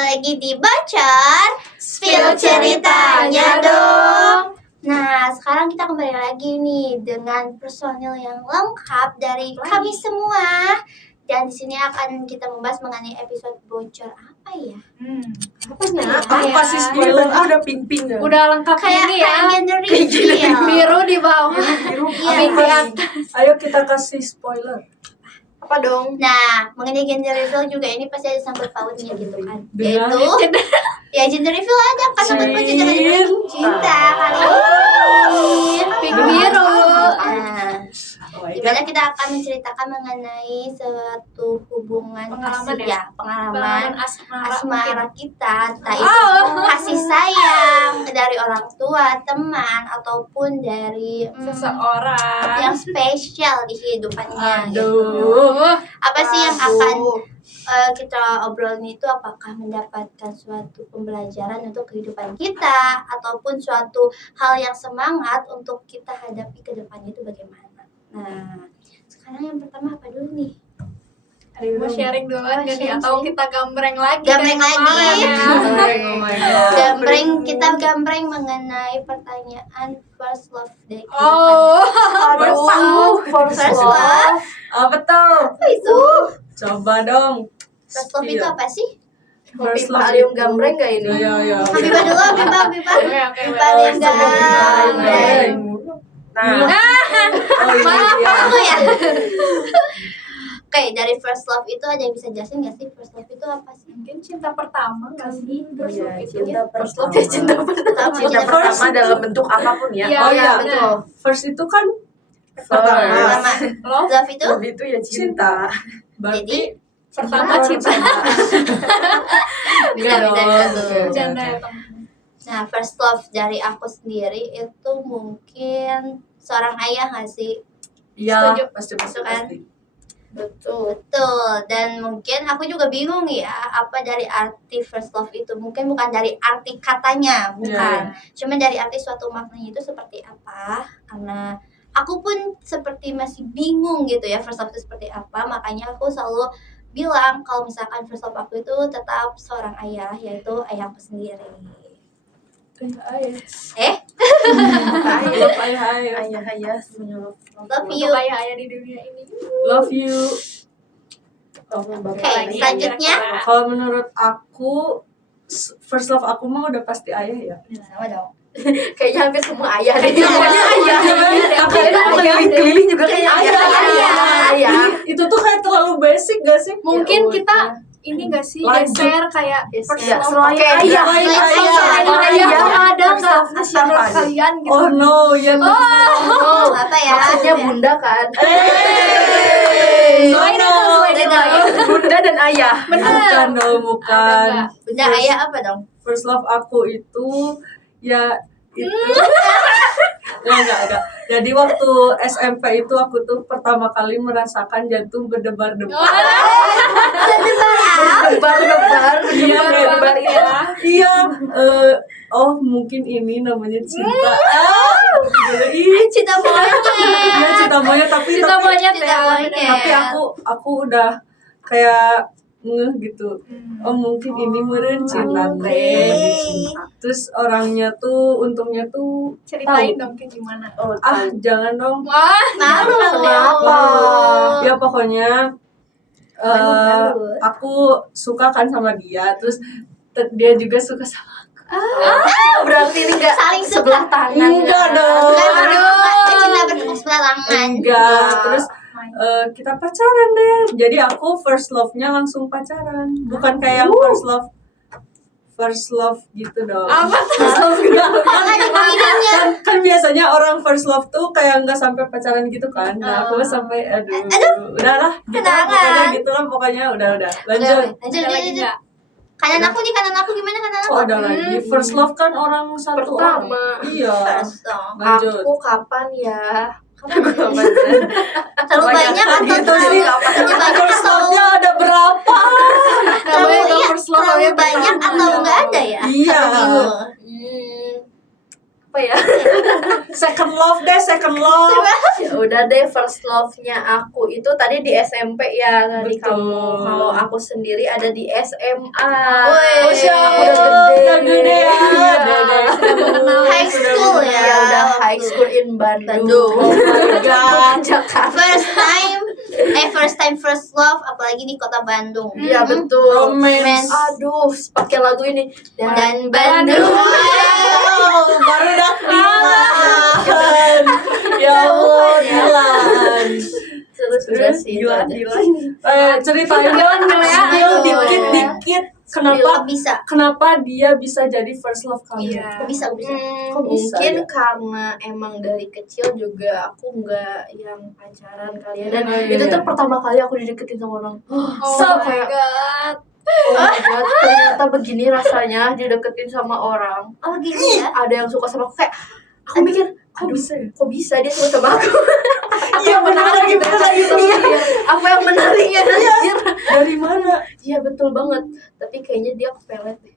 lagi di Bocor Spill ceritanya dong. Nah, sekarang kita kembali lagi nih dengan personil yang lengkap dari kami semua. Dan di sini akan kita membahas mengenai episode bocor apa ya? Aku kasih spoiler, udah pink-pink ya. Udah lengkap Kayak ini ya. gender reveal. Biru di bawah. Iya. Pink di atas. Ayo kita kasih spoiler. Apa dong? Nah, mengenai gender reveal juga ini pasti ada sangkut pautnya gitu kan. Dengan- Yaitu ya gender reveal ada kan sobat bocor jangan cinta kali ini. Pink biru. Nah, Oh my dimana God. kita akan menceritakan mengenai suatu hubungan Pengalaman kasih ya? pengalaman asmara mungkin. kita, entah itu kasih sayang dari orang tua, teman ataupun dari Seseorang. yang spesial di kehidupannya gitu. Aduh. Apa sih yang akan kita obrolin itu, apakah mendapatkan suatu pembelajaran untuk kehidupan kita ataupun suatu hal yang semangat untuk kita hadapi ke depannya itu bagaimana. Nah, sekarang yang pertama apa dulu nih? Mau sharing duluan gak nih? Sharing. Atau kita gambreng lagi? Gambreng dari lagi. kemarin ya? Oh my God. Kita gambreng mengenai pertanyaan first love dari kehidupan. Oh. First love. Apa tuh? Apa itu? Coba dong. First love itu apa sih? First love Valium itu- gambreng gak ini? Iya. Habibah dulu, Habibah. Oke. Valium Gambreng. gambreng. Nah, oh ini dia. Aku ya. Oke, dari first love itu ada yang bisa jelasin nggak sih first love itu apa sih? Mungkin cinta pertama gak sih? First love itu. cinta First pertama. love ya cinta pertama. Cinta pertama dalam bentuk apapun ya. Iya, Oh iya, betul. First itu kan Pertama, Love. love itu Love itu ya cinta. berarti Pertama cinta. bisa dong. satu. Janda ya teman. Nah, first love dari aku sendiri itu mungkin seorang ayah nggak sih? Iya, Setuju. pasti Setuju kan? pasti. Betul. Dan mungkin aku juga bingung ya, apa dari arti first love itu? Mungkin bukan dari arti katanya, bukan. Cuma dari arti suatu maknanya itu seperti apa? Karena aku pun seperti masih bingung gitu ya first love itu seperti apa. Makanya aku selalu bilang kalau misalkan first love aku itu tetap seorang ayah, yaitu ayahku sendiri. Eh? Ayah semuanya Love you. Untuk ayah-ayah di dunia ini. Love you. Oke, selanjutnya. Kalau menurut aku first love aku mah udah pasti ayah ya. Sama dong. Kayaknya hampir semua ayah deh. Semuanya ayah. Kayaknya keliling-keliling juga kayak Ayah. ayah. Itu tuh kayak terlalu basic gak sih? Mungkin Ya kita udah. ini gak sih Lanjut. geser kayak first Ya, love. selain Oke. ayah. Selain ayah. Selain ayah tuh ada nggak First menurut love apa? kalian gitu? Oh no, ya no. Oh, apa ya? Maksudnya bunda kan? Selain itu, selain itu. Bunda dan ayah. Bukan dong, bukan. Ada nggak? Bunda ayah apa dong? First love aku itu ya itu enggak. Jadi waktu SMP itu aku tuh pertama kali merasakan jantung berdebar-debar. Debar-debar. Iya, Debar ya. Iya, oh mungkin ini namanya cinta. Ih, Cinta monyet. iya cinta monyet tapi Cinta monyet Cinta ya. monyet. tapi aku udah kayak ngeh gitu. Oh mungkin ini meureun cinta teh. Terus orangnya tuh untungnya tuh Ceritain tahu. dong kayak gimana. Oh, Jangan dong. Wah, Malu. Kenapa? Ya pokoknya Malu. aku suka kan sama dia, terus dia juga suka sama aku. berarti ini enggak Saling suka. sebelah tangan. Enggak dong. Bukan cinta bertepuk sebelah tangan. Enggak. Terus kita pacaran deh. Jadi aku first love-nya langsung pacaran, bukan kayak yang first love gitu dong. apa tuh? First love enggak. Ininya. Kan biasanya orang first love tuh kayak nggak sampai pacaran gitu kan. Nah, aku sampai udahlah gitu lah, pokoknya gitu lah pokoknya udah lanjut. Lanjut. Ada lagi nggak? Kanan aku gimana kanan aku? Oh, ada lagi first love kan orang satu Pertama. orang. Iya. First dong. Lanjut. Aku kapan ya? Terlalu banyak atau Gitu sih. terlalu banyak First atau love-nya ada berapa? Namanya iya, first love terlalu kalian banyak pertama. atau enggak ada ya? Iya. Aku bingung. Apa apa ya? Second love deh, second love. Ya udah deh, first love-nya aku itu tadi di SMP ya tadi Betul. kamu. Kalau aku sendiri ada di SMA. Woi. Udah gede ya. High school ya. Ya udah high school in Bandung. Bandung. Oh my god. Jakarta. First time first love, apalagi di kota Bandung. Iya betul. Romance. Aduh, pakai lagu ini. Dan Bandung. Oh, baru Dilan. Ya Allah, Dilan. Terus udah sih. itu Dilan, aja. Dilan. Ceritain dong, ya. spill dikit-dikit. Kenapa Kenapa bisa? dia bisa jadi first love kamu? Iya. Kok bisa? Kok bisa Mungkin ya? karena emang dari kecil juga aku nggak yang pacaran kali ya. Dan Iya, itu iya. tuh pertama kali aku dideketin sama orang. Oh So, my kayak, god. oh my god, ternyata begini rasanya dideketin sama orang. Oh gini ya. Ada yang suka sama aku, kayak aku mikir, Kok bisa ya? kok bisa dia suka sama aku? Iya benar lagi, benar lagi. Iya, apa yang menariknya anjir? Dari mana? Iya betul banget. Tapi kayaknya dia kepelet deh.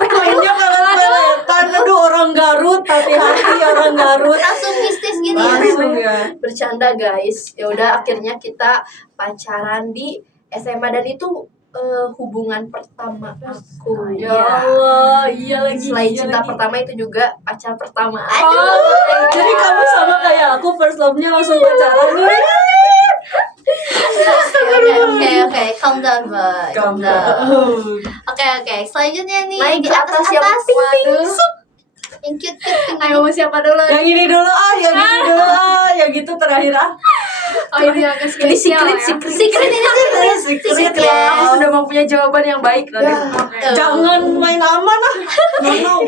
Mainnya pelet-peletan. Aduh, orang Garut, hati-hati orang Garut. Langsung mistis gini ya. Langsung ya. Bercanda guys. Ya udah akhirnya kita pacaran di SMA dan itu hubungan pertama aku. Ya Allah, iya lagi. Selain iya cinta lagi. pertama itu juga pacar pertama. Oh, jadi kamu sama kayak aku, first love-nya langsung pacaran nih. Oke, calm down, boy. Calm down. Oke, selanjutnya nih Naik di ke atas yang Waduh. yang cute. Ayo mau siapa dulu? Yang ini dulu yang ini dulu yang gitu terakhir Oh ini agak Ini spesial secret, ya. Secret Ya, ya. aku sudah mempunyai jawaban yang baik nanti. Jangan main aman ah. No.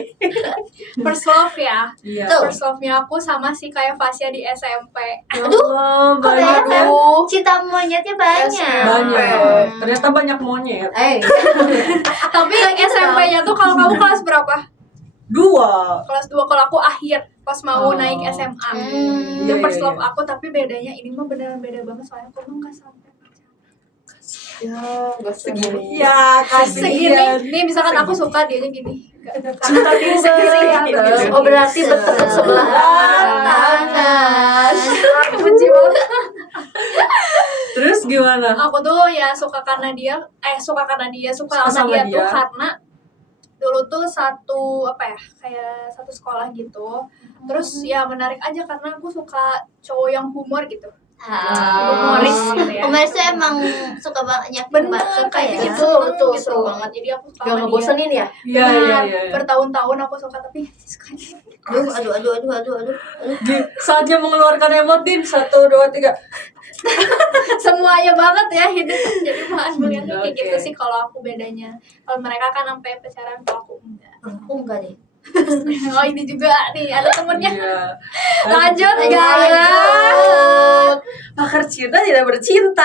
First love ya. Iya. Tuh. First love-nya aku sama si kayak Fasya di SMP. Ya Allah, banyak ya. Aduh. Cinta monyetnya banyak. Banyak. Ternyata banyak monyet. Tapi yang SMP-nya tuh kalau kamu kelas berapa? 2. Kelas 2, kalau aku akhir pas mau Oh. naik SMA. Hmm. Itu Iya, first iya, love iya. aku, tapi bedanya ini mah beneran beda banget soalnya aku mah nggak sampai pacaran. Ya, gak Segini. Ya, Segini, nih misalkan aku suka dianya gini. Cinta diri sendiri. Oh berarti bertepuk sebelah tangan. Benci banget. Terus gimana? Aku tuh ya suka karena dia suka sama dia tuh karena dulu tuh satu kayak satu sekolah gitu. Terus ya menarik aja karena aku suka cowok yang humor gitu. Humoris gitu ya. Humoris tuh emang suka banyak Bener, suka kayak ya. gitu. Betul, seru banget. Jadi aku suka Gak sama dia. ngebosenin ya? Iya, iya, iya. Bertahun-tahun aku suka tapi suka Aduh. Saatnya mengeluarkan emot, Din. 1, 2, 3. semuanya banget ya hidup jadi bahan bulian kayak Oke. gitu sih kalau aku bedanya. Kalau mereka kan sampai pacaran, kalau aku enggak. Aku enggak deh. Oh ini juga nih ada temennya. Iya. Lanjut Lanjut. guys. Pakar cinta tidak bercinta.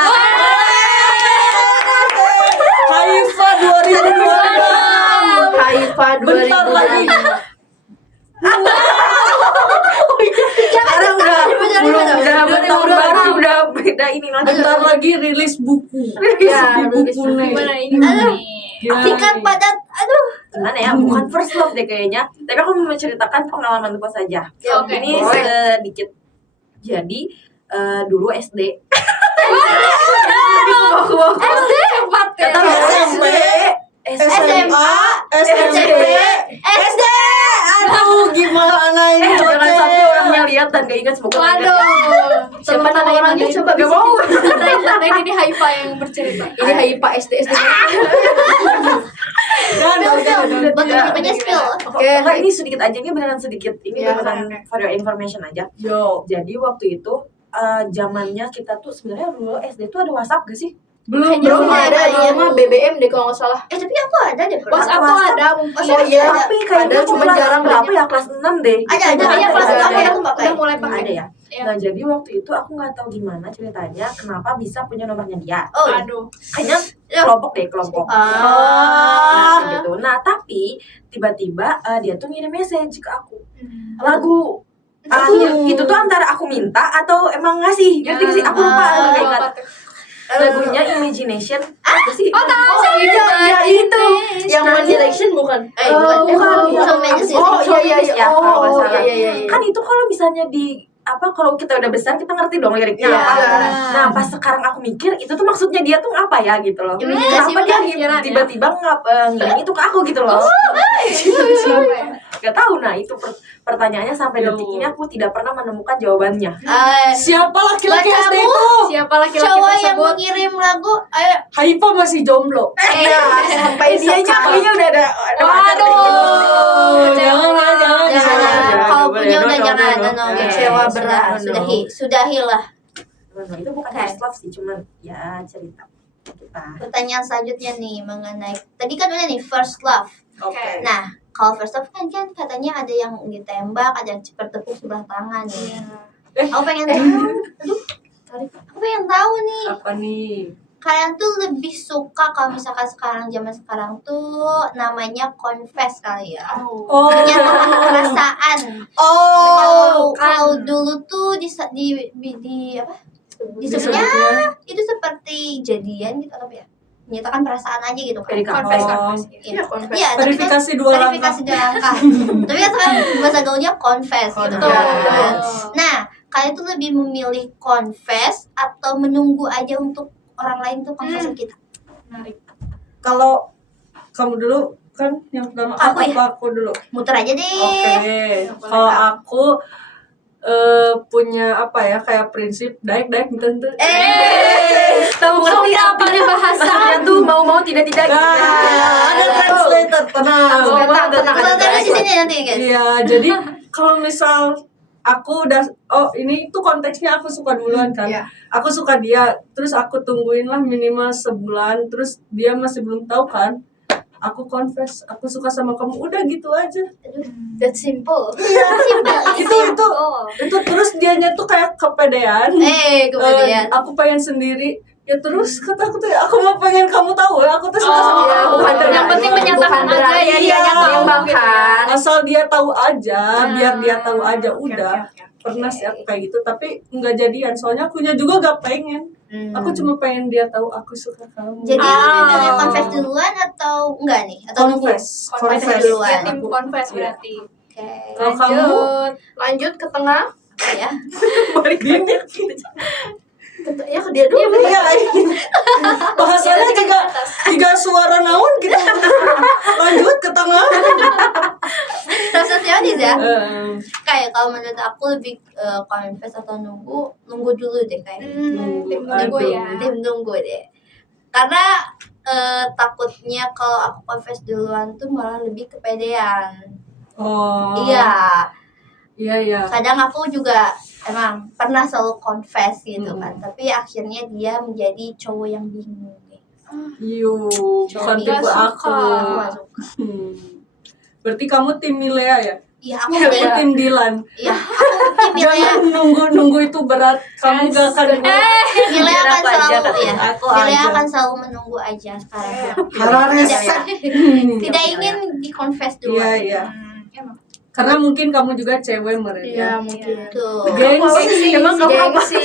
Haifa 2026. Haifa 2025. Bentar lagi. Sekarang udah beda ini lagi. Bentar lagi rilis buku. Ya, Di buku nih. Gimana ini? Gimana nih? Gimana Singkat nih? padat. Aduh. Gimana ya, bukan first love deh kayaknya, tapi aku mau menceritakan pengalaman gue saja. Oke. Ini boleh. sedikit. Jadi dulu SD Cepat ya. Kata SMP, SMA, SMP, SD. Aduh, gimana ini? jangan sampai orangnya lihat dan gak ingat, semoga gak ingat ya. Waduh. Siapa nama orangnya? Coba Gak mau. Tadi ini Haifa yang bercerita. Ini Haifa SD. Buat temen-temennya spill. Oke, enggak, ini sedikit aja, ini beneran sedikit. Ini Ya, beneran for your information aja. Yo, Jadi waktu itu zamannya kita tuh sebenarnya dulu SD tuh ada WhatsApp gak sih? belum Belum ada, ya. dulu mah BBM deh kalau nggak salah. Tapi aku ada deh. WhatsApp tuh ada mungkin. Oh iya, Tapi kayaknya ada, cuma kelas jarang berapa banyak. ya, kelas 6 deh. Ada. Iya kelas ada, aku ada. yang udah mulai pakai. Ada ya. Iya. Nah jadi waktu itu aku nggak tahu gimana ceritanya, kenapa bisa punya nomornya dia. Oh. Aduh. Kayaknya kelompok deh, kelompok. Ah. Nah, gitu. Nah tapi tiba-tiba dia tuh ngirim message ke aku, lagu. Aduh. Itu tuh antara aku minta atau emang ngasih, ngerti gak sih? Aku lupa, aku nggak ingat. Lagunya Imagination. Apa sih? iya itu yang One Direction bukan? Bukan. Shawn Mendes itu. Oh iya iya. Ya, kalau nggak salah. Iya. Kan itu kalau misalnya kalau kita udah besar kita ngerti dong liriknya Iya. apa. Nah, pas sekarang aku mikir itu tuh maksudnya dia tuh apa ya gitu loh. Imajinasi Kenapa dia pikiran, ya? tiba-tiba ngirim itu ke aku gitu loh. Gak tahu. Nah, itu pertanyaannya sampai Yo. detik ini aku tidak pernah menemukan jawabannya. Siapa laki-laki Buat SD kamu, itu? Siapa laki-laki cowok yang tersebut? mengirim lagu, ayo. Haifa masih jomblo. Sampai dia kayaknya udah ada pacar deh. Oh, jangan lah, jangan. Jangan, kalau boleh. punya No, udah no, jangan, no, no. no, Ya, kecewa sudah, berat, no. sudahilah. Itu bukan Oke. first love sih, cuman ya cerita kita. Pertanyaan selanjutnya nih mengenai tadi kan udah nih first love. Oke. Nah, kalau first love kan katanya ada yang ditembak, ada yang bertepuk sebelah tangan nih. Aku pengen tahu. Aku pengen tahu nih. Apa nih? Kalian tuh lebih suka kalau misalkan zaman sekarang tuh namanya confess kali ya. Oh. Menyatakan perasaan. Kalau dulu tuh di apa? Disebutnya itu seperti jadian gitu atau apa ya? Menyatakan perasaan aja gitu kan. Confess. Iya, confess. iya, tapi kan Verifikasi dua langkah. verifikasi 2 langkah. Tapi kan sekarang bahasa gaulnya confess gitu Confess. kan. Nah, kalian tuh lebih memilih confess atau menunggu aja untuk orang lain tuh confess ke kita? Menarik. Kalau kamu dulu kan yang pertama Aku ya? apa aku dulu? Muter aja deh. Oke. Kalau aku punya apa ya kayak prinsip daik gitu. Tahu ngerti Sudah artinya paling bahasa. bahasanya tuh mau tidak tidak. Ada translator tenang. Kalau taruh di sini nanti guys. Iya, jadi kalau misal aku udah ini tuh konteksnya aku suka duluan kan. Iya. Aku suka dia, terus aku tungguin lah minimal sebulan, terus dia masih belum tahu kan. Aku confess, aku suka sama kamu, udah gitu aja. That's simple. Itu terus dianya tuh kayak kepedean. Kemudian. Aku pengen sendiri. Ya terus kata aku tuh aku mau pengen kamu tahu ya, aku tuh suka sama Iya, kamu. bukan yang penting menyatakan bukan aja ya, berarti dianya tahu nembak gitu. kan. Asal dia tahu aja, biar dia tahu aja udah. Oke. Pernah sih aku kayak gitu, tapi nggak jadian. Soalnya akunya juga gak pengen. Aku cuma pengen dia tahu aku suka kamu. Jadi lebih milih confess duluan atau enggak nih? Atau nunggu? confess. Confess Dia duluan. tim confess berarti. Oke. Kalau kamu Lanjut ke tengah. Ya. Balik lagi. Ya ke dia dulu. iya, bahasanya juga suara naon gitu. Lanjut ke tengah. Resepsionis ya. Eh, Kayak kalau menurut aku lebih confess atau nunggu dulu deh kayaknya. Tim nunggu ya. Tim nunggu deh. Karena takutnya kalau aku confess duluan tuh malah lebih kepedean. Oh. Iya. Iya. Kadang aku juga emang pernah selalu confess gitu kan. Tapi akhirnya dia menjadi cowok yang bingung. Yo, bukan Nggak tipe suka. aku. Aku nggak suka. Berarti kamu tim Milea ya? Iya, aku Aku tim. tim Dilan. Iya, aku tim Milea. Jangan nunggu itu berat. Kamu gak akan Milea akan Biar apa aja selalu katanya. ya. Aku Milea aja. akan selalu menunggu aja sekarang. Harareset. Tidak ingin di-confess dulu. Iya. Emang. Karena mungkin kamu juga cewek mereka. Iya, mungkin. Tuh. Gengsi. Emang kamu apa? Gengsi.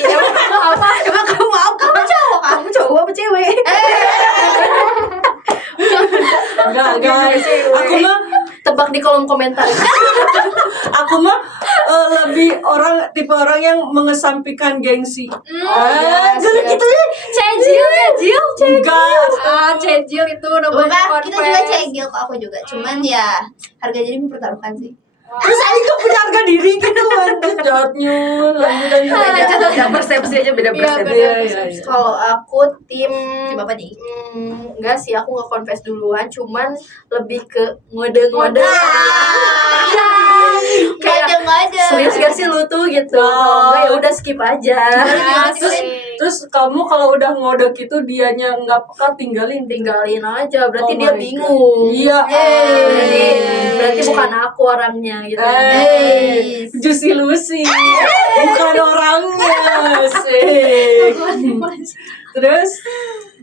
Emang kamu mau? Kamu cowok? Kamu cowok apa cewek? Enggak, guys. Aku mah Tebak di kolom komentar. lebih tipe orang yang mengesampingkan gengsi. Jadi siap. gitu ya. Cejil. Enggak. Cejil itu namanya Bukan, confess. kita juga cegil kok aku juga. Cuman ya harga diri mempertaruhkan sih. Terus Aing tuh punya harga diri gitu. Lanjut jawabnya. Lanjut. Beda persepsi aja beda Iya, persepsi. Iya. Kalau aku tim Tim apa nih? enggak sih, aku nggak confess duluan, cuman lebih ke ngode-ngode. Kayak Ngode-ngode. serius gak sih lu tuh gitu? Kalau enggak ya udah skip aja. Terus kamu kalau udah ngode gitu dianya nggak peka tinggalin. Tinggalin aja, berarti Oh dia my bingung. Iya. Berarti bukan aku orangnya gitu. Juicy Lucy. Bukan orangnya sih. Terus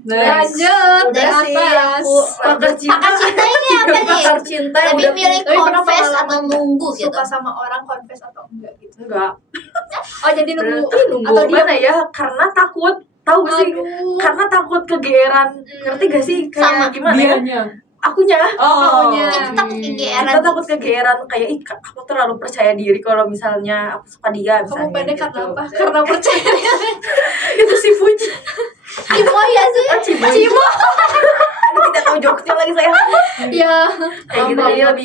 next. Lanjut. Udah sih atas. aku Pakar cinta. Pakar cinta ini apa nih? pakar cinta Lebih udah milih Tapi pernah confess pengalaman atau nunggu gitu? Suka sama orang confess atau enggak gitu. Enggak. Oh jadi nunggu. Berarti nunggu atau dia mana ya? Karena takut Tahu gak sih? Aduh. Karena takut kegeeran. Ngerti gak sih? Kayak Sama. gimana ya? Dianya. Akunya. Akunya. Kita takut kegeeran. Kita takut kegeeran kayak ih aku terlalu percaya diri kalau misalnya aku suka dia misalnya. Kamu pendek karena gitu. apa? Karena percaya. Itu si Fuji. Cimo ya sih. Cimo. Aduh, tidak tahu jokesnya lagi saya. Ya. Kayak gitu jadi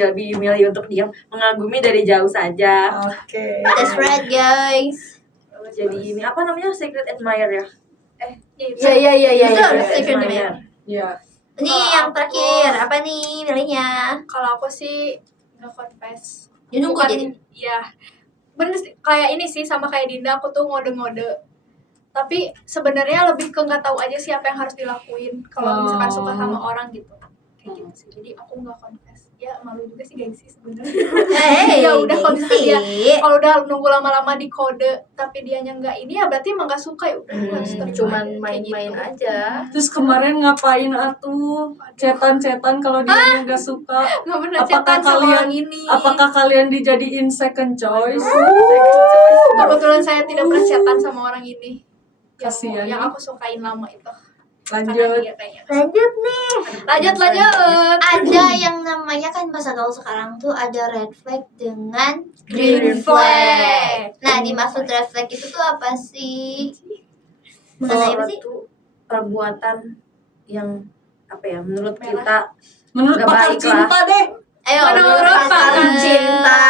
lebih milih untuk diam, mengagumi dari jauh saja. Oke. That's right guys. Jadi ini apa namanya, secret admirer ya? Iya. Betul, Secret secret admirer. Ya. Ini yang terakhir apa nih milihnya? Kalau aku sih nggak confess. Ya, nunggu Bukan- jadi. Iya. Bener sih, kayak ini sih sama kayak Dinda, aku tuh ngode-ngode. Tapi sebenarnya lebih ke nggak tahu aja sih apa yang harus dilakuin kalau misalkan suka sama orang gitu. Kayak gitu sih. Jadi aku nggak confess. Ya malu juga sih gengsi sebenarnya. Ya udah kalau misalnya dia kalau udah nunggu lama-lama di kode tapi dianya nggak ini ya berarti emang nggak suka ya udah harus terima Cuman aja, kayak main-main gitu. aja. Terus kemarin ngapain atuh? Cetan-cetan kalau dia nggak suka. Nggak bener Apakah cetan sama kalian orang ini. apakah kalian dijadiin second choice? Kebetulan saya tidak pernah chatan sama orang ini. Kasian. Yang aku sukain lama itu. Karena Lanjut. dia kayaknya. Lanjut nih. Lanjut. Ada yang namanya kan masa gaul sekarang tuh ada red flag dengan green Green flag. flag. Nah, dimaksud red flag itu tuh apa sih? Mengenai apa sih? Suatu perbuatan yang apa ya, menurut Merah. kita Menurut Nggak pakar baik lah. cinta deh. Ayo, Menurut pakar cinta.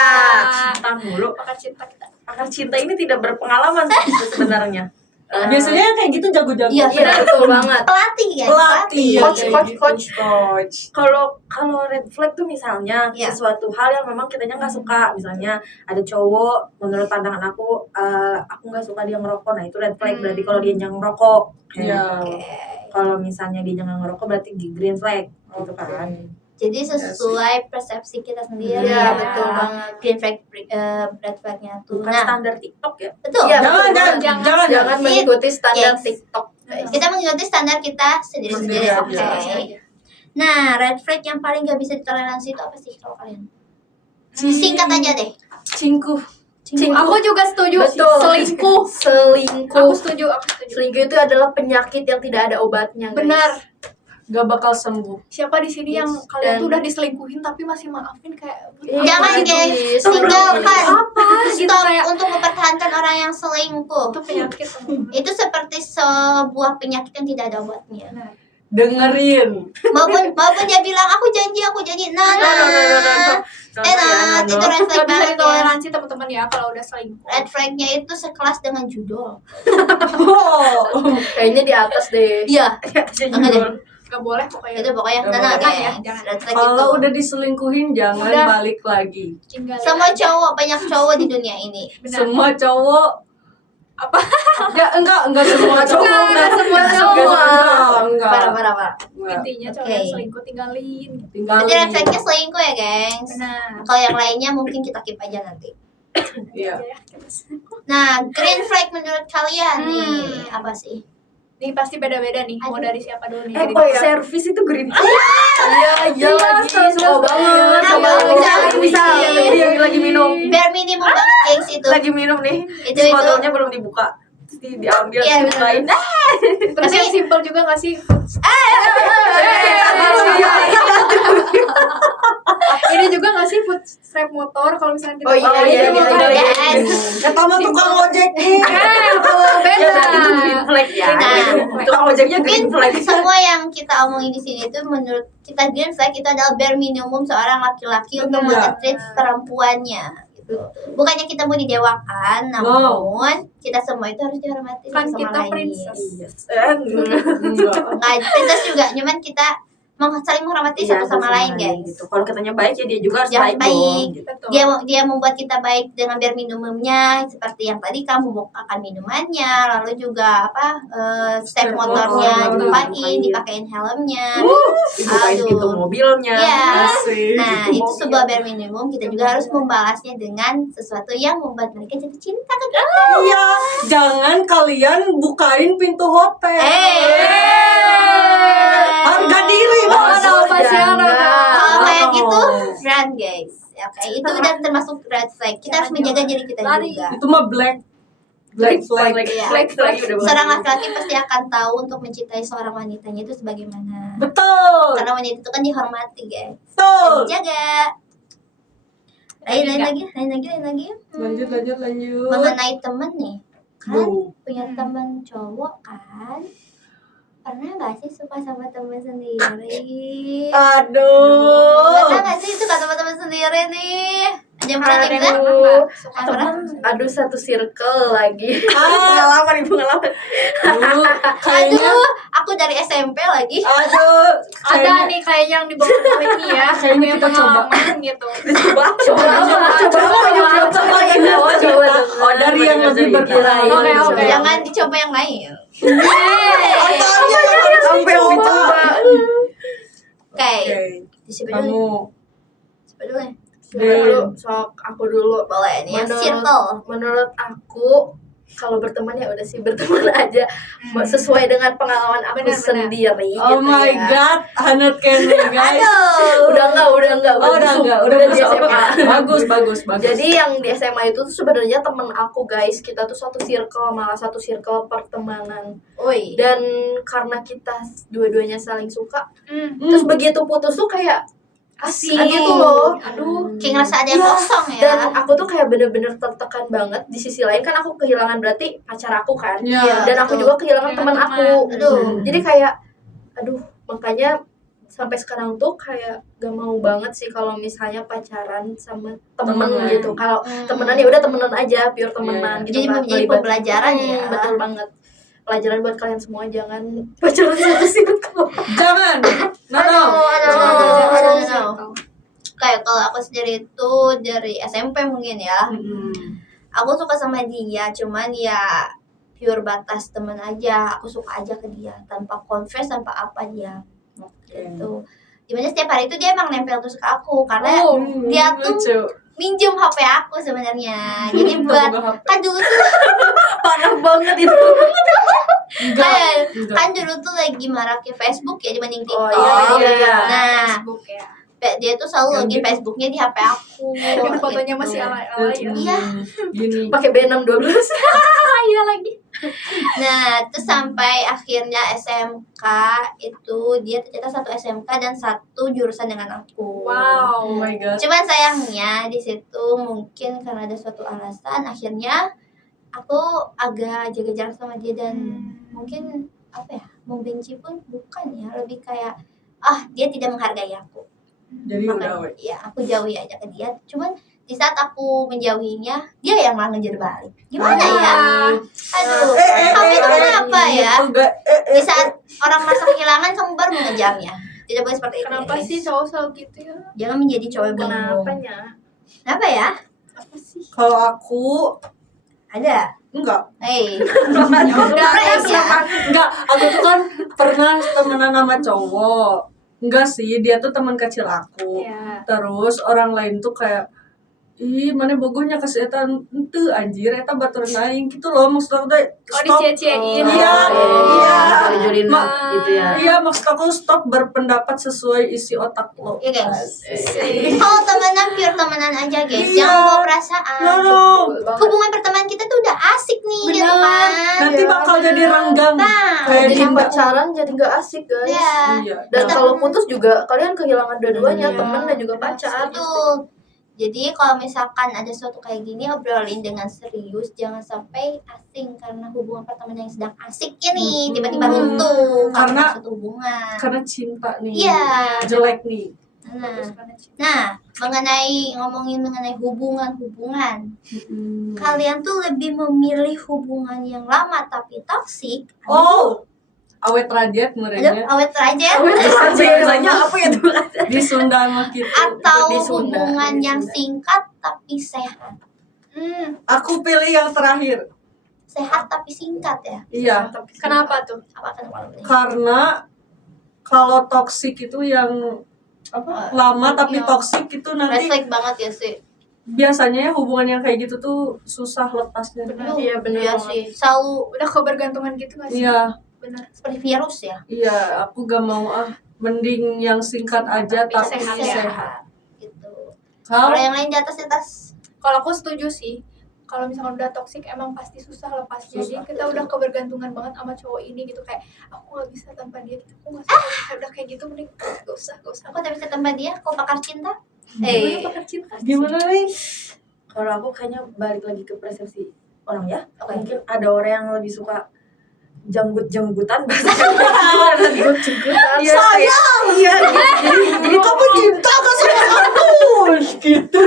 cinta mulu. Pakar cinta kita. Pakar cinta ini tidak berpengalaman sebenarnya. Biasanya kayak gitu jago-jago. Iya, Iya, betul banget. Pelatih kan? Pelatih. Coach, kayak coach, gitu. coach. Coach. Kalau red flag tuh misalnya Iya. sesuatu hal yang memang kitanya nggak suka, misalnya ada cowok menurut pandangan aku nggak suka dia ngerokok, nah itu red flag, berarti kalau dia jangan ngerokok. Iya. Kalau misalnya dia jangan ngerokok berarti green flag gitu kan. Jadi sesuai persepsi kita sendiri. Iya, ya. betul banget. Green flag, red flagnya tuh. Bukan Nah, standar TikTok ya. betul. Iya, Jangan, betul jangan, banget. jangan. Jangan mengikuti standar Yes. TikTok, guys. Kita mengikuti standar kita sendiri-sendiri. Sendiri Oke. aja. Nah, red flag yang paling gak bisa ditoleransi itu apa sih kalau kalian? Singkat aja deh. Cingkuh. Aku juga setuju. Betul. Selingkuh. Selingkuh. Aku setuju. Selingkuh itu adalah penyakit yang tidak ada obatnya, guys. Benar. Gak bakal sembuh. Siapa di sini yang Yes, kalian dan- tuh udah diselingkuhin tapi masih maafin kayak Iya, Jangan itu, guys, Liz. tinggalkan. apa gitu Stop kayak untuk mempertahankan orang yang selingkuh. itu penyakit. Itu seperti sebuah penyakit yang tidak ada obatnya. Dengerin. Maupun dia bilang aku janji. Nah, itu red flag Gak bisa banget ya. ditoleransi teman-teman ya kalau udah selingkuh. Red flagnya itu sekelas dengan judul. Oh. Kayaknya di atas deh. Iya, makanya Gak boleh pokoknya. itu pokoknya Nggak nah, boleh. ya, Jangan. red flag Kalau itu. udah diselingkuhin jangan Udah. balik lagi. Tinggalin Semua aja. cowok, banyak cowok di dunia ini. Benar. Semua cowok Apa? ya enggak semua cowok. Enggak semua cowok. Enggak. Parah. Enggak. Intinya cowok Oke. yang selingkuh tinggalin. Tinggalin. Jadi red flagnya selingkuh ya, gengs. Benar. Kalau yang lainnya mungkin kita keep aja nanti. Iya. Ya, terus. Nah, green flag menurut kalian nih Hmm. apa sih? Ini pasti beda-beda nih. Mau Aduh. dari siapa dulu nih? Oh ya, servis itu green flag. Iya lagi, suka banget sama Aduh, jangan Bisa, yang lagi minum. Bare minimum banget, gengs itu. Lagi minum nih. Itu. Botolnya belum dibuka. Terus diambil, Iya, terus dibukain. Terus yang simple juga gak sih? Ini juga gak sih food strap motor kalau misalnya kita Oh, iya, Yes. Kata mah tukang ojek nih. beda. Ya berarti itu green flag ya. Nah. Tukang ojeknya Mungkin green flag. semua yang kita omongin di sini itu menurut kita green flag itu adalah bare minimum seorang laki-laki untuk Benar. nge-treat perempuannya gitu. Bukannya kita mau didewakan, namun kita semua itu harus dihormati Kan satu kita sama lain. princess. Yes. Enggak. Nggak, princess juga, cuman kita saling menghormati satu sama lain, guys. Gitu. Kalau katanya baik ya dia juga harus Jangan baik dong. baik. Gitu. Betul. Dia membuat kita baik dengan bare minimumnya, seperti yang tadi kamu bukakan minumannya, lalu juga step Step motornya motor, dibukain, dibukain. dipakein helmnya. Dibukain Aduh. pintu mobilnya. Iya. Asik. Nah, Itu itu mobil. sebuah bare minimum. Kita juga harus membalasnya dengan sesuatu yang membuat mereka jatuh cinta ke kita. Iya, jangan kalian bukain pintu hotel. Harga diri, Oh, Bos. ada apa sih? Kalau kayak Oh. gitu, run guys. Oke, itu udah termasuk red flag. Kita harus menjaga diri kita Lari. juga. Itu mah black. Black flag. Iya. Flag udah Seorang bagus. laki-laki pasti akan tahu untuk mencintai seorang wanitanya itu sebagaimana. Betul. Karena wanita itu kan dihormati, guys. Betul. Jaga. Lain lagi. Lanjut. Mengenai temen nih, kan Duh. punya temen cowok kan? Pernah nggak sih suka sama temen sendiri? Aduh. Pernah nggak sih suka sama temen sendiri nih? Ada yang pernah nih, Bel? Aduh, Suka pernah? aduh satu circle lagi. Ah, Pengalaman. kayaknya. Aduh, aku dari SMP lagi. Aduh. Ada nih kayaknya yang di bawah ini ya, Kayaknya punya kita coba. pengalaman gitu. Coba. Oh, dari yang lebih berpengalaman. Oke. Jangan dicoba yang lain. Apanya yang harus Apa yang dicoba? Oke. Oke. Siapa dulu? Kamu. Siapa dulu nih? Dulu, sok aku dulu. Boleh nih, yang Menurut- circle. Menurut aku kalau berteman ya udah sih berteman aja sesuai dengan pengalaman aku Benar-benar. sendiri Oh gitu my ya. god, Hanet Kenny guys. Aduh. Udah enggak Oh, udah enggak, udah di bisa. SMA. Bagus. Jadi yang di SMA itu tuh sebenarnya temen aku guys, kita tuh satu circle, malah satu circle pertemanan. Woi. Dan karena kita dua-duanya saling suka, Hmm. terus begitu putus tuh kayak asik Aduh. gitu loh. Aduh. Kayak ngerasa ada yang Iya. kosong ya. Dan aku tuh kayak bener-bener tertekan banget. Di sisi lain kan aku kehilangan berarti pacar aku kan. Iya, Dan aku betul. juga kehilangan teman Kehilangan aku. teman. Aduh. Jadi kayak aduh, makanya sampai sekarang tuh kayak gak mau banget sih kalau misalnya pacaran sama temen Temenan. gitu. Kalau temenan ya udah temenan aja, pure temenan gitu. Jadi nggak menjadi terlibat. pembelajaran ya. Betul banget. Pelajaran buat kalian semua, jangan pacaran satu circle. Jangan. No. Aduh. Kayak kalau aku sendiri itu dari SMP mungkin ya. Aku suka sama dia, cuman ya pure batas teman aja. Aku suka aja ke dia tanpa confess, tanpa apa dia. Gitu. Dimana setiap hari itu dia emang nempel terus ke aku karena Oh, dia tuh lucu. minjem HP aku sebenarnya. Jadi buat kan dulu tuh Parah banget itu. kan dulu tuh lagi maraknya Facebook ya dibanding Oh, TikTok. iya. Nah, Facebook ya. dia tuh selalu login Facebooknya di HP aku. Yang fotonya gitu. masih ala-ala ya. Iya. Gini. Pakai B612. Iya lagi. Nah, terus sampai akhirnya SMK itu dia ternyata satu SMK dan satu jurusan dengan aku. Oh Wow. my god. Cuman sayangnya di situ mungkin karena ada suatu alasan akhirnya aku agak jaga jarak sama dia dan mungkin apa ya, membenci pun bukan ya, lebih kayak dia tidak menghargai aku. Jadi udah we. Ya aku jauhi aja ke dia. Cuman di saat aku menjauhinya dia yang malah ngejar balik. Gimana ya? Aduh, kamu itu kenapa ya? Di saat orang merasa kehilangan kamu baru mengejarnya. Tidak boleh seperti itu. Kenapa ya, sih guys. cowok selalu gitu ya? Jangan menjadi cowok yang bengong. Kenapanya? Kenapa ya? Apa sih? Kalau aku Ada. enggak. Enggak, aku tuh kan pernah temenan sama cowok. Enggak sih, dia tuh teman kecil aku. Iya. Terus orang lain tuh kayak ih mana bogonya kasih eta ente anjir eta baturan aing gitu loh maksud aku tuh Oh, dicie-ciein. Iya. Jujur-jujurin Ma- gitu ya. Iya maksud aku stop berpendapat sesuai isi otak lo. Iya guys. Kalau temenan pure temenan aja guys. Iya. Jangan bawa perasaan. No. Hubungan pertemanan kita tuh udah asik nih gitu kan. Nanti bakal jadi renggang kayak Jadi kita. pacaran jadi gak asik guys. Ya. Iya. Dan kalau putus juga kalian kehilangan dua-duanya, Iya. teman dan juga pacar. Betul. Jadi kalau misalkan ada sesuatu kayak gini obrolin dengan serius, jangan sampai asing karena hubungan pertemanan yang sedang asik ini tiba-tiba runtuh karena suatu hubungan. Karena cinta nih. Iya. Jelek nih. Nah, ngomongin mengenai hubungan, kalian tuh lebih memilih hubungan yang lama tapi toksik? Oh, awet rajet Aduh, merenya. awet rajet. Biasanya apa ya tuh? Di Sunda mah gitu. Atau Di Sunda, hubungan di yang Sunda. singkat tapi sehat. Aku pilih yang terakhir. Sehat tapi singkat ya. Iya. Kenapa tuh? Apa kenapa? Karena kalau toksik itu yang lama tapi Iya. toksik itu nanti Refleks banget ya sih. biasanya ya hubungan yang kayak gitu tuh susah lepasnya. Iya, bener Iya banget. sih. Selalu Udah kebergantungan gitu gak sih? Iya, Benar. seperti virus ya. iya. Aku gak mau mending yang singkat aja tapi sehat sehat. ya. Gitu. Kalau Kalau yang lain di atas. Kalau aku setuju sih. kalau misalkan udah toksik emang pasti susah lepasnya. Jadi kita udah kebergantungan banget sama cowok ini gitu, kayak aku nggak bisa tanpa dia gitu, aku nggak bisa udah kayak gitu, mending gak usah. Aku tak bisa tanpa dia. Kau pakar cinta? Gimana pakar cinta? Gimana nih? Kalau aku kayaknya balik lagi ke persepsi orang ya. Oke. Mungkin ada orang yang lebih suka janggut-janggutan bahasa janggut-janggutan. Iya, iya. Jadi kamu cinta gak sama aku? Gitu.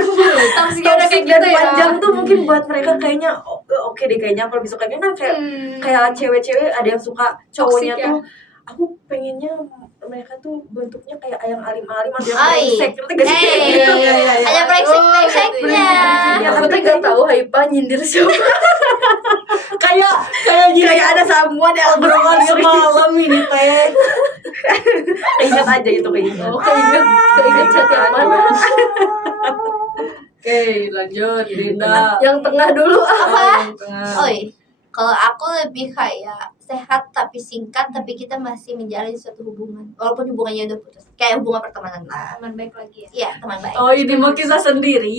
Toksiknya udah kayak Toxic dan gitu ya. panjang tuh mungkin buat mereka kayaknya oke deh, kayaknya aku lebih suka kayaknya kayak kayak cewek-cewek ada yang suka cowoknya Toxic ya. tuh aku pengennya mereka tuh bentuknya kayak yang alim-alim atau yang Oi. brengsek, ngerti gak sih? Ada brengsek-brengseknya. Ya aku tuh gak tahu Haipa nyindir siapa. Kayak gini. Kayak ada samuan yang Obrolan semalam ini teh. ingat aja itu kayak gitu. Keinget chat yang mana? Oke, lanjut Dinda. Yang tengah dulu. Yang tengah. Oi, kalau aku lebih kayak sehat tapi singkat, tapi kita masih menjalin suatu hubungan walaupun hubungannya udah putus, kayak hubungan pertemanan lah. Teman baik lagi ya. Iya, teman baik. Oh, ini mau kisah sendiri.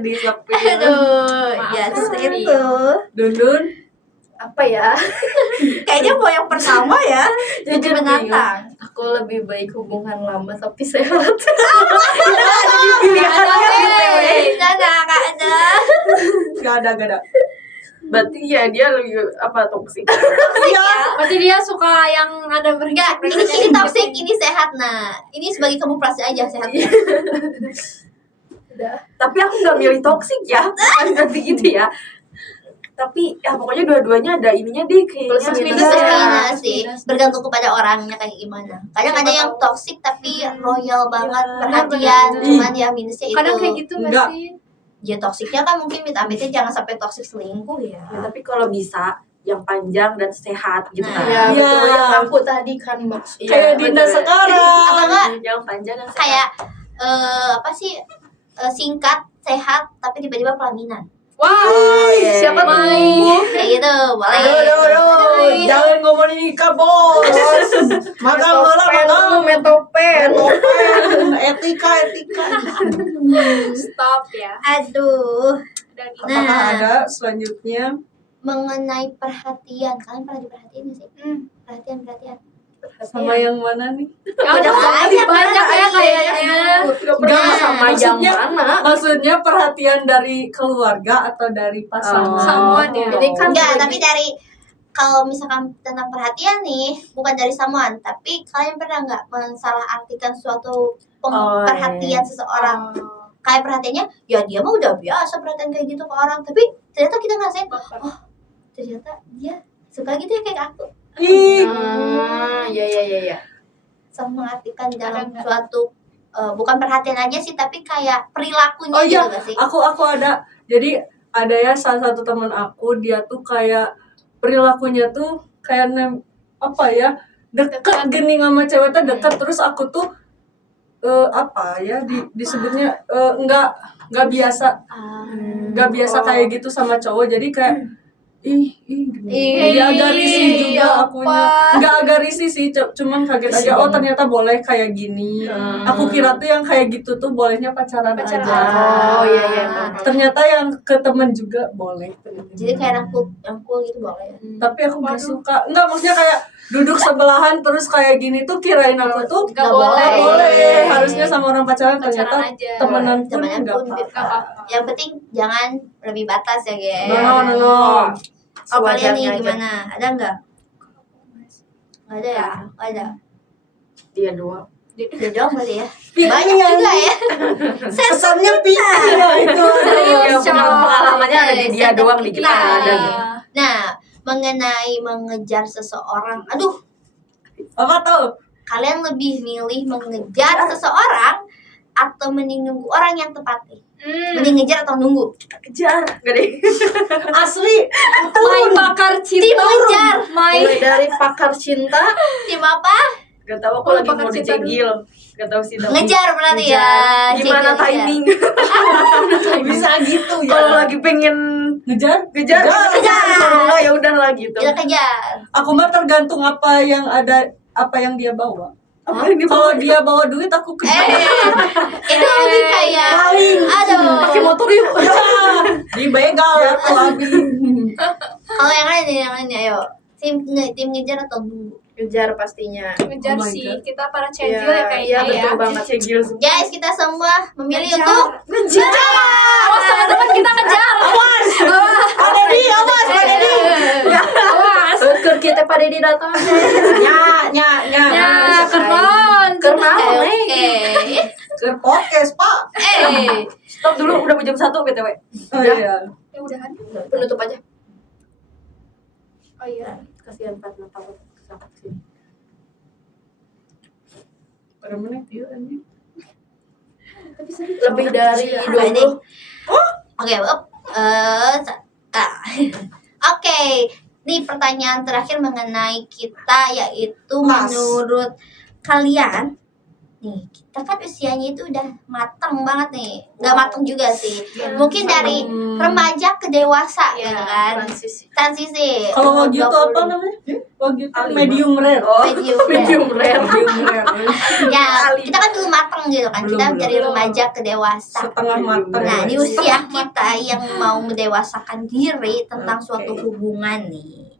Disepil. Aduh, Maaf, ya sorry. itu. Dundun. Apa ya? Kayaknya mau yang pertama ya. Jujur Menantang. Aku lebih baik hubungan lama tapi sehat. Enggak ada. Gak ada. Berarti ya dia lebih apa toksik. Iya. Berarti dia suka yang ada Enggak, ini toxic, ini sehat. Nah, ini sebagai kamuflase aja sehatnya. Udah. Tapi aku nggak milih toksik ya, nanti gitu ya. Tapi ya pokoknya dua-duanya ada ininya deh kayaknya. Plus Plus minus minus ya. sih, bergantung kepada orangnya kayak gimana. Kadang ada yang toxic tapi royal banget, perhatian, benar. cuman ya minusnya itu. kadang kayak gitu Enggak. nggak sih? Ya toksiknya kan mungkin amit-amitnya jangan sampai toksik selingkuh ya. Ya, tapi kalau bisa yang panjang dan sehat gitu Nah. kan. Ya, Iya. betul yang aku tadi kan maksudnya. Kayak Dinda sekarang. Apa enggak Yang panjang dan sehat. kayak apa sih singkat, sehat tapi tiba-tiba pelaminan. Wow, iya. Siapa tuh? Kayak gitu, boleh. Aduh, jangan ngomongin nikah, Bos. Magang bola, magang. Metopen. Etika. stop ya. Aduh, Dan ini Nah. Apakah ada selanjutnya? mengenai perhatian, kalian pernah diperhatiin nggak sih? Perhatian. Sama yang mana nih? udah banyak ya kayaknya. Enggak, Sama yang mana? Maksudnya perhatian dari keluarga atau dari pasangan? Samuan ya. Ini kan Enggak, tapi dari kalau misalkan tentang perhatian nih, bukan dari someone, tapi kalian pernah nggak mensalahartikan suatu Oh, perhatian seseorang? Kayak perhatiannya, ya dia mah udah biasa perhatian kayak gitu ke orang, tapi ternyata kita ngerasain, oh ternyata dia suka gitu ya kayak aku. Ih, Ya. Sama mengartikan dalam nggak? suatu bukan perhatian aja sih, tapi kayak perilakunya Oh iya, gitu nggak sih? aku ada. Jadi ada ya salah satu teman aku, dia tuh kayak perilakunya tuh kayak apa ya, deket gini sama cewek tuh deket, terus aku tuh apa ya disebutnya nggak biasa kayak gitu sama cowok, jadi kayak ih dia agak risih juga akunya, nggak agak risih sih, cuman kaget aja, oh ternyata boleh kayak gini. Aku kira tuh yang kayak gitu tuh bolehnya pacaran aja. Oh iya. Ternyata yang ke temen juga boleh. Jadi kayak rangkul gitu boleh ya. Tapi aku gak suka, enggak, maksudnya kayak duduk sebelahan terus kayak gini tuh kirain aku tuh Nggak nggak boleh. boleh, harusnya sama orang pacaran, ternyata aja. temenan pun Temenan nggak pun apa-apa. apa-apa. Yang penting jangan lebih batas ya guys. No. Oh kalian nih Sewajarnya aja. gimana? Ada nggak? Nggak ada ya? Nggak ada. Dia doang. Dia doang berarti ya? Pilih Banyak yang- juga ya. Kesannya pintar itu. Yang pengalamannya ada di dia doang, di kita Nah. nggak ada. gitu. Nah, mengenai mengejar seseorang, aduh, Apa tuh? kalian lebih milih mengejar seseorang atau mending nunggu orang yang tepat nih? Mending ngejar atau nunggu? Kejar, gak deh. Asli. My pakar Tim cinta. ngejar. Mulai dari pakar cinta. Tim apa? Gak tahu aku Oh, lagi pakai mau cinta dicegil. Gak tahu sih. tapi- Ngejar berarti ya. Gimana Cegil, timing? Bisa gitu ya. Kalau lagi pengen ngejar, kejar, Kejar. kalau enggak ya udah lah gitu. Kita kejar. Aku mah tergantung apa yang dia bawa. Kalau dia bawa duit aku kejar. Itu lebih kayak aduh. Pakai motor yuk. Dibegal aku habis. Kalau yang lain ayo. Tim ngejar atau dulu? Ngejar pastinya. Ngejar Oh my sih, God. kita para cegil ya kayaknya Iya betul ya. banget. Cegil semua. Guys, kita semua memilih Ngejar. untuk Ngejar. Awas teman-teman kita ngejar. Awas. Pak Dedi, awas Pak Dedi. Awas. Keur kita pada di datang. Nya. Ya, kenon. Karena Oke. Ke podcast, Pak. Stop dulu, udah jam 1 BTW. Oh iya. Ya udahan. penutup aja. Oh iya. Kasihan Fatma takut kesana sini. Pada menit dia anjing. Tapi sedih. Lebih dari Ini. 20. Oke, Oke, nih pertanyaan terakhir mengenai kita yaitu Mas. menurut kalian, nih kita kan usianya itu udah matang banget nih, nggak matang juga sih, mungkin dari remaja ke dewasa ya kan, transisi. Kalau umur wagyu itu 20. apa namanya? Wagyu itu medium rare. Oh, Medium rare. Medium rare. Ya, kita kan belum matang gitu kan, kita Belum. dari remaja ke dewasa. Setengah matang. Nah, di usia kita yang mau mendewasakan diri tentang Oke. suatu hubungan nih.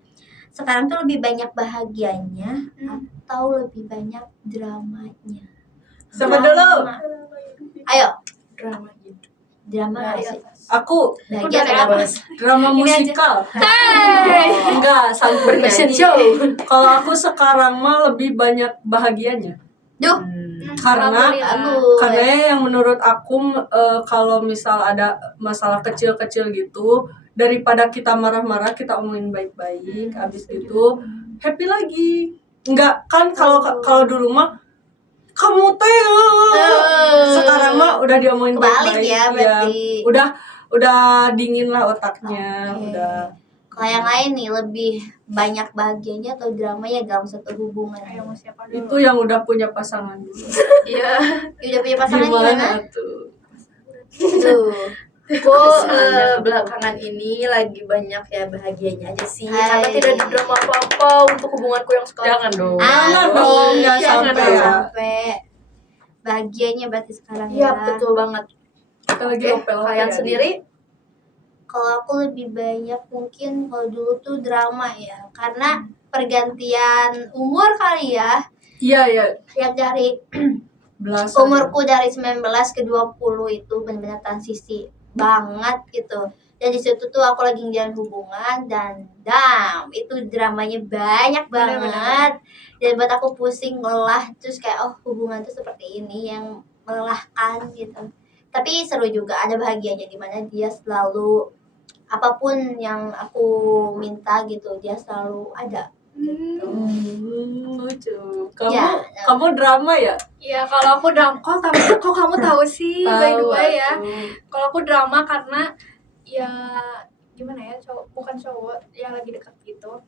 Sekarang tuh lebih banyak bahagianya atau lebih banyak dramanya? Siapa dulu? Ayo, drama gitu. drama nggak sih? Aku Bahagia Udah, drama. drama Ini aja. musikal. Hey. Enggak, sampai Fashion nyanyi. show. Kalau aku sekarang mah lebih banyak bahagianya. Duh, Karena bagus. Karena yang menurut aku kalau misal ada masalah kecil-kecil gitu, daripada kita marah-marah kita omongin baik-baik, habis itu happy lagi. Enggak kan kalau dulu mah kamu teh sekarang mah udah diomongin Kebalik baik-baik. ya, berarti. Udah dingin lah otaknya, Oke. udah. Kalau yang lain nih lebih banyak bahagianya atau dramanya dalam satu hubungan? Ayo mau siapa dulu? Itu yang udah punya pasangan dulu. Iya. Udah punya pasangan gimana? Gimana tuh? Aduh. Kok belakangan ini lagi banyak ya bahagianya aja sih. Karena Hai. tidak ada drama apa-apa untuk hubunganku yang sekarang. Jangan dong. Jangan dong, nggak Jangan sampai dong. ya. Sampai bahagianya berarti sekarang Iya ya. betul banget. Kita lagi Oke, opel kalian sendiri? Kalau aku lebih banyak mungkin kalau dulu tuh drama ya, karena pergantian umur kali ya, Iya ya, yang dari belasan. umurku dari 19 ke 20 itu benar-benar transisi banget gitu. Dan di situ tuh aku lagi ngejalan hubungan dan itu dramanya banyak banget. Dan buat aku pusing, lelah, terus kayak oh hubungan tuh seperti ini yang melelahkan gitu. Tapi seru juga, ada bahagianya di mana dia selalu apapun yang aku minta gitu dia selalu ada. Lucu. Kamu Ya, kamu drama ya? Iya, kalau aku drama, kok kamu tahu sih by the way ya. Tahu. Kalau aku drama karena ya gimana ya, bukan cowok yang lagi dekat gitu.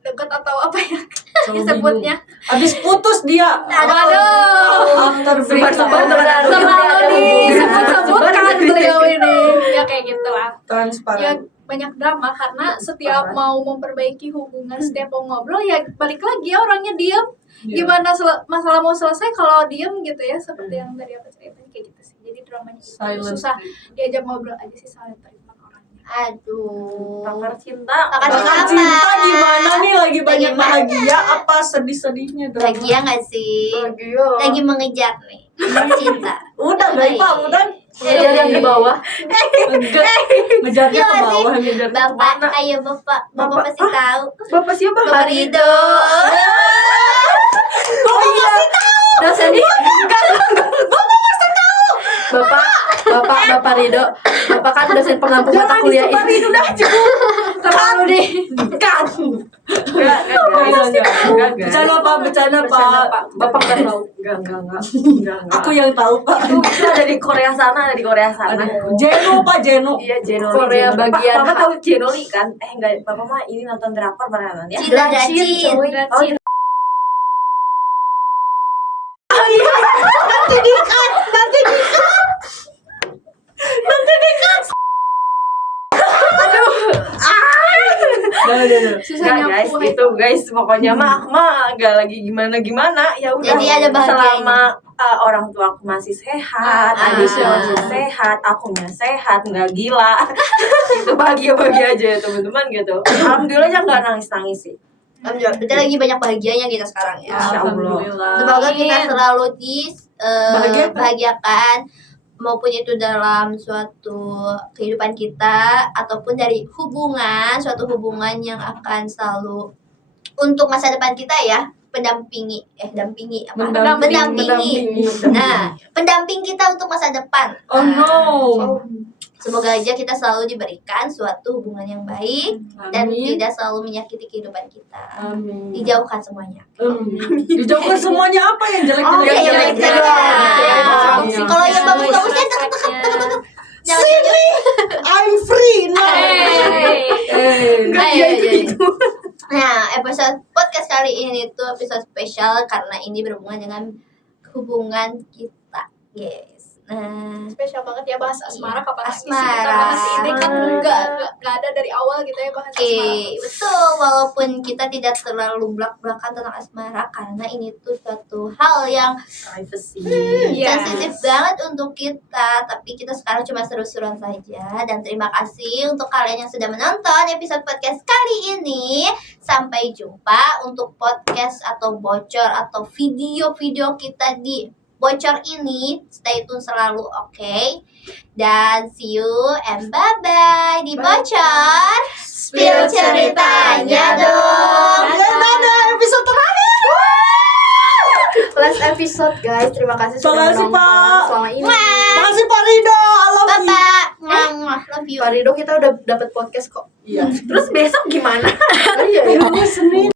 Dekat atau apa ya Cowok disebutnya. bingung. Habis putus dia. Aduh. After Sebar-sebar breakup. Terlalu disebut-sebutkan beliau ini. Ya kayak gitulah. Ya Transparan. banyak drama karena setiap mau memperbaiki hubungan, setiap mau ngobrol ya balik lagi ya orangnya diem. Iya. Gimana masalah mau selesai kalau diem gitu ya, seperti yang tadi aku ceritain kayak gitu sih. Jadi dramanya itu Silent susah diajak ngobrol aja sih, silent treatment orangnya. Aduh. Pakar cinta. Pakar Bakal cinta. cinta gimana nih? Lagi banyak Gimana? bahagia apa sedih-sedihnya drama? Bahagia nggak sih? Bahagia. Lagi mengejar nih cinta. Udah Baik. Pak, udah. Ngejar yang di bawah. Enggak. Ngejarnya Iya ke nggak bawah, ngejarnya ke Bapak, mana? ayo Bapak pasti tahu. Bapak siapa? Bapak Rido. Oh iya. Dosen Bapak Rido. Bapak kan dosen pengampu mata kuliah ini. Terlalu deh. Enggak. Bercanda Pak, bercanda Pak. Bapak nggak tahu. Enggak. Aku yang tahu Pak. Itu ada di Korea sana, Jeno Pak, Jeno. Iya, Jenoli. Korea bagian Bapak tahu Jenoli kan? Enggak, Bapak mah ini nonton drakor beneran ya. Cinta Dacin. coy. Dacin. Susah guys, nyapu. itu guys pokoknya mah aku mah gak lagi gimana ya udah. Jadi ada bahagianya. Selama orang tua aku masih sehat, adiknya masih sehat, akunya sehat, nggak gila. Itu bahagia aja ya teman-teman gitu. Alhamdulillah aja nggak nangis sih. Alhamdulillah, berarti lagi banyak bahagianya kita sekarang ya. Alhamdulillah. Semoga kita Amin. selalu Bahagiakan. bahagiakan maupun itu dalam suatu kehidupan kita ataupun dari suatu hubungan yang akan selalu untuk masa depan kita ya, pendampingi. Nah, pendamping kita untuk masa depan. Oh no. Semoga aja kita selalu diberikan suatu hubungan yang baik dan Amin. tidak selalu menyakiti kehidupan kita. Amin. Dijauhkan semuanya. Dijauhkan semuanya apa yang jelek-jelek? Oh, iya, jelek-jelek? jelek-jelek. Iya. Kalau yang bagus-bagusnya deket. Jangan I'm free now. Nah, episode podcast kali ini tuh episode spesial karena ini berhubungan dengan hubungan kita, guys. Nah, Spesial banget ya bahas asmara, kapan lagi sih kita Asmara. bahas ini kan nggak ada dari awal gitu ya bahas oke, asmara. betul. Walaupun kita tidak terlalu belak-belakan tentang asmara karena ini tuh suatu hal yang Privacy. Iya. sensitif banget untuk kita, tapi kita sekarang cuma seru-seruan saja. Dan terima kasih untuk kalian yang sudah menonton episode podcast kali ini. Sampai jumpa untuk podcast atau bocor atau video-video kita di bocor ini. Stay tune selalu, oke? Dan see you and bye-bye di bocor. Spill ceritanya dong. Dadah, episode terakhir. Last episode guys, terima kasih sudah Makasih, menonton Pak. selama ini. Makasih Pak Rido, I love you. Bapak, love you. Pak Rido kita udah dapat podcast kok. Iya. Terus besok gimana? Iya, Senin.